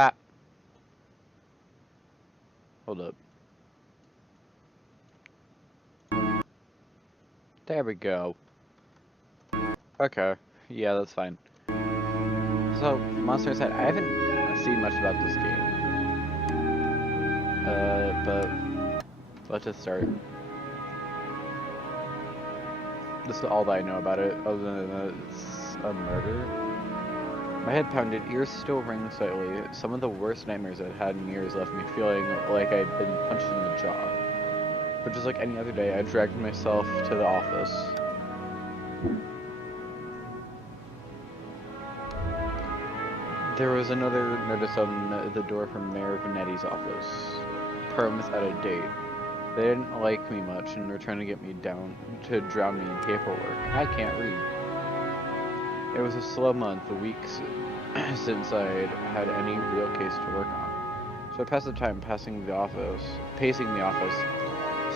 Ah, hold up. There we go. Okay, yeah, that's fine. So, Monster Hunter, I haven't seen much about this game. But let's just start. This is all that I know about it, other than that it's a murder. My head pounded, ears still ring slightly. Some of the worst nightmares I'd had in years left me feeling like I'd been punched in the jaw. But just like any other day, I dragged myself to the office. There was another notice on the door from Mayor Vanetti's office. Perms out of date. They didn't like me much and were trying to get me down to drown me in paperwork. I can't read. It was a slow month, the weeks since I'd had any real case to work on. So I passed the time pacing the office,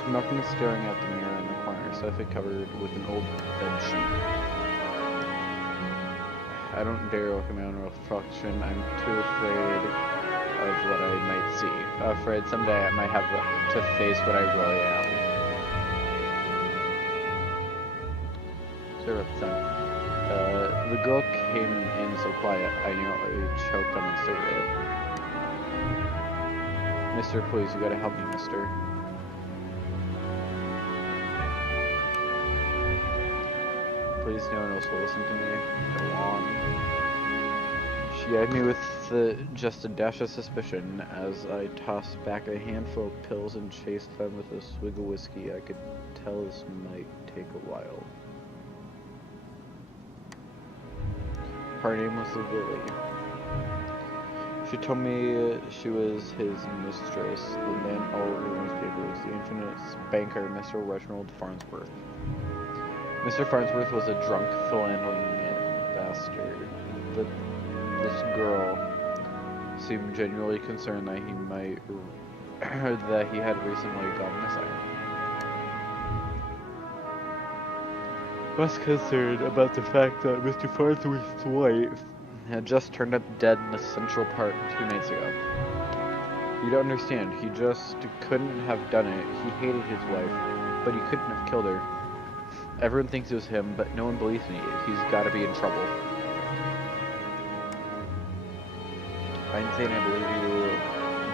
smoking and staring at the mirror in the corner, safely covered with an old bed sheet. I don't dare look at my own reflection. I'm too afraid of what I might see. Afraid someday I might have to face what I really am. Sir, the girl came in so quiet, I nearly choked on my cigarette. Mister, please, you gotta help me, mister. Please, no one else will listen to me. Go on. She eyed me with just a dash of suspicion as I tossed back a handful of pills and chased them with a swig of whiskey. I could tell this might take a while. Her name was Lily. She told me she was his mistress, the man all over the newspapers, the infamous banker, Mr. Reginald Farnsworth. Mr. Farnsworth was a drunk, philandering bastard, but this girl seemed genuinely concerned that he had recently gone missing. Was concerned about the fact that Mr. Farnsworth's wife had just turned up dead in the Central Park 2 nights ago. You don't understand, he just couldn't have done it. He hated his wife, but he couldn't have killed her. Everyone thinks it was him, but no one believes me. He's gotta be in trouble. I ain't saying I believe you,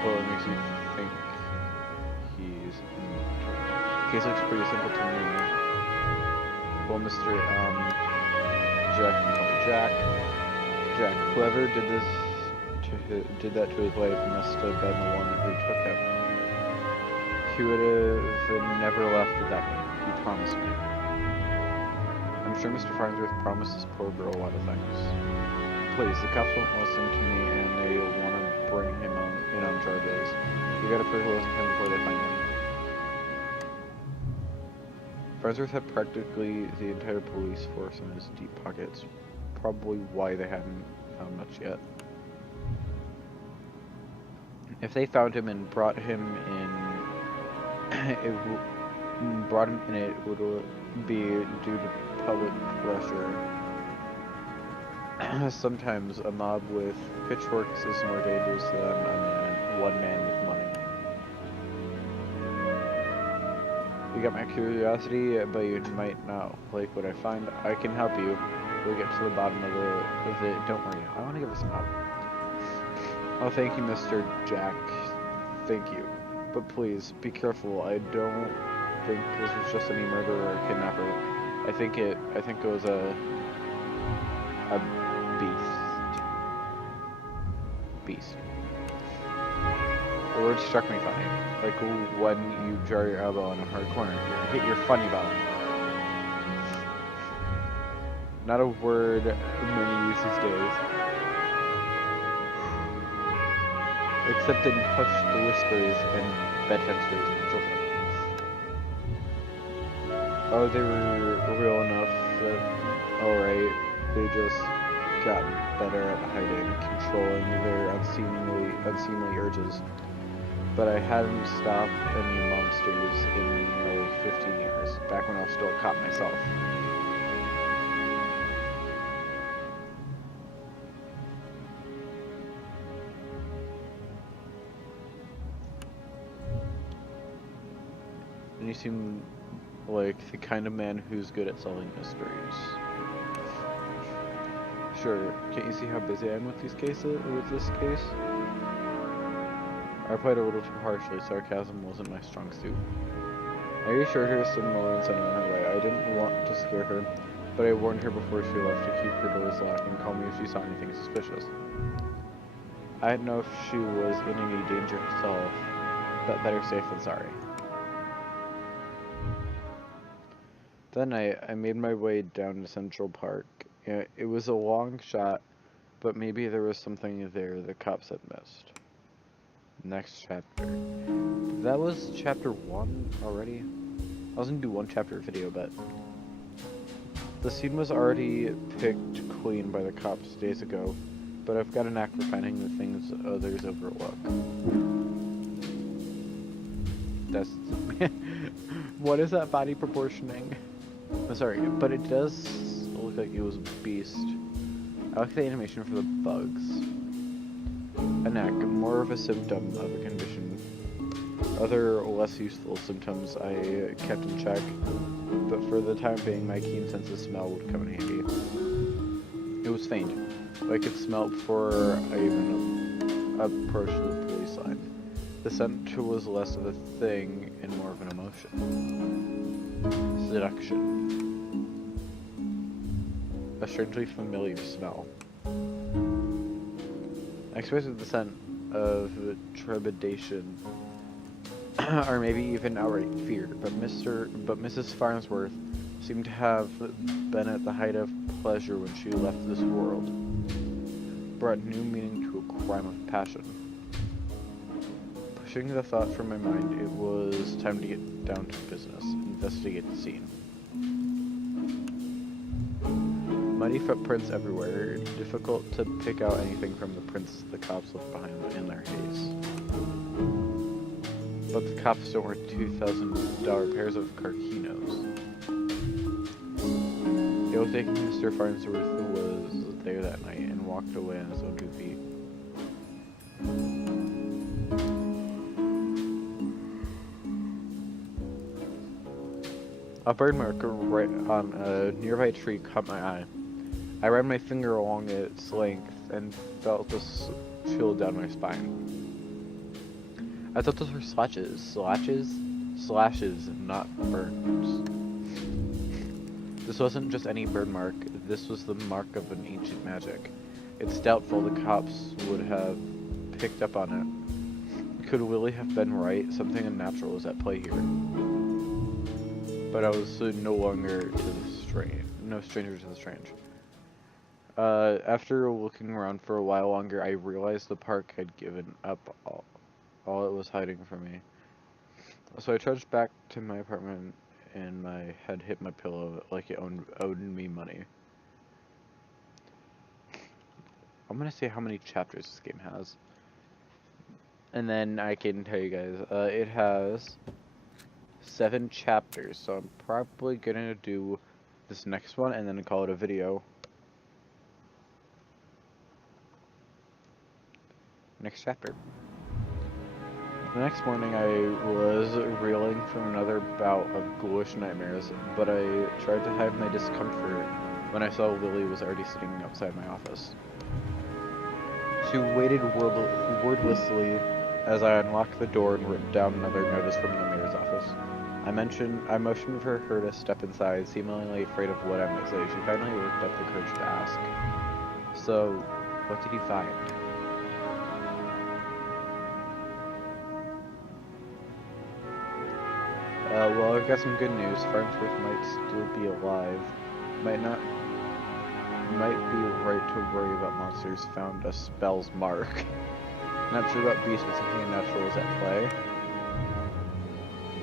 but it makes you think he's in trouble. Case looks pretty simple to me. Well, Mr. Jack, Jack, whoever did that to his wife must have been the one who took him. He would have never left without me. He promised me. I'm sure Mr. Farnsworth promised this poor girl a lot of things. Please, the cops won't listen to me and they want to bring him in on charges. You gotta put listen to him before they find him. Farnsworth had practically the entire police force in his deep pockets. Probably why they hadn't found much yet. If they found him and brought him in, it would be due to public pressure. Sometimes a mob with pitchforks is more dangerous than one man with money. You got my curiosity, but you might not like what I find. I can help you. We'll get to the bottom of it. Don't worry. I want to give her some help. Oh, thank you, Mr. Jack. Thank you. But please, be careful. I don't think this was just any murder or kidnapper. I think it was a beast. The word struck me funny, like when you jar your elbow in a hard corner. Hit your funny bone. Not a word many use these days. Except in hushed whispers and bedtime stories for children. Oh, they were real enough that, alright, they just got better at hiding, controlling their unseemly urges. But I hadn't stopped any monsters in nearly 15 years, back when I was still a cop myself. And you seem like the kind of man who's good at solving mysteries. Sure, can't you see how busy I am with this case? I replied a little too harshly. Sarcasm wasn't my strong suit. I reassured her similar and sent on her way. I didn't want to scare her, but I warned her before she left to keep her doors locked and call me if she saw anything suspicious. I didn't know if she was in any danger herself, but better safe than sorry. That night, I made my way down to Central Park. It was a long shot, but maybe there was something there the cops had missed. Next chapter. That was chapter 1 already? I was gonna do one chapter video, but the scene was already picked clean by the cops days ago, but I've got a knack for finding the things others overlook. That's... What is that body proportioning? I'm sorry, but it does look like it was a beast. I like the animation for the bugs. A knack, more of a symptom of a condition. Other less useful symptoms I kept in check, but for the time being my keen sense of smell would come in handy. It was faint. I could smell it before I even approached the police line. The scent was less of a thing and more of an emotion. Seduction. A strangely familiar smell. I expected the scent of trepidation, or maybe even outright fear, but Mrs. Farnsworth seemed to have been at the height of pleasure when she left this world. Brought new meaning to a crime of passion. Pushing the thought from my mind, it was time to get down to business, investigate the scene. Muddy footprints everywhere, difficult to pick out anything from the prints the cops left behind in their haze. But the cops don't wear $2,000 pairs of Carquinos. It looked like Mr. Farnsworth was there that night and walked away on his own 2 feet. A bird mark right on a nearby tree caught my eye. I ran my finger along its length and felt this chill down my spine. I thought those were slashes, not burns. This wasn't just any bird mark, this was the mark of an ancient magic. It's doubtful the cops would have picked up on it. Could Willie have been right? Something unnatural was at play here. But I was no stranger to the strange. After looking around for a while longer, I realized the park had given up all it was hiding from me. So I trudged back to my apartment and my head hit my pillow like it owed me money. I'm gonna say how many chapters this game has. And then I can tell you guys, it has 7 chapters, so I'm probably gonna do this next one and then call it a video. Next chapter. The next morning I was reeling from another bout of ghoulish nightmares, but I tried to hide my discomfort when I saw Lily was already sitting outside my office. She waited wordlessly as I unlocked the door and wrote down another notice from the mayor's office. I motioned for her to step inside, seemingly afraid of what I might say. She finally worked up the courage to ask, "So, what did you find?" Well, I've got some good news. Farnsworth might still be alive. Might be right to worry about monsters found a spell's mark. Not sure about beast, but something unnatural is at play.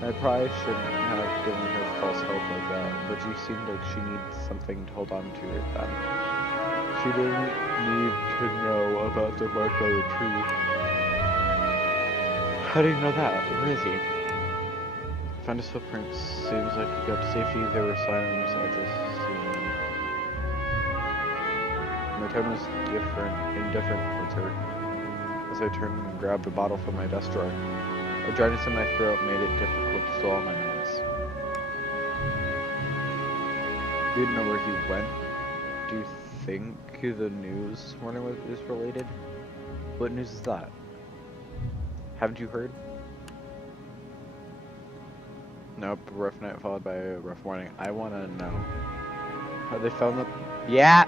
I probably shouldn't have given her false hope like that, but she seemed like she needs something to hold on to right then. She didn't need to know about the mark on the tree. How do you know that? Where is he? Found his footprints. Seems like he got to safety. There were signs of the scene. My tone was indifferent towards her as I turned and grabbed a bottle from my desk drawer. A dryness in my throat made it difficult to swallow my nose. You didn't know where he went? Do you think the news this morning is related? What news is that? Haven't you heard? Nope, rough night followed by a rough morning. I wanna know. Have they found the... Yeah!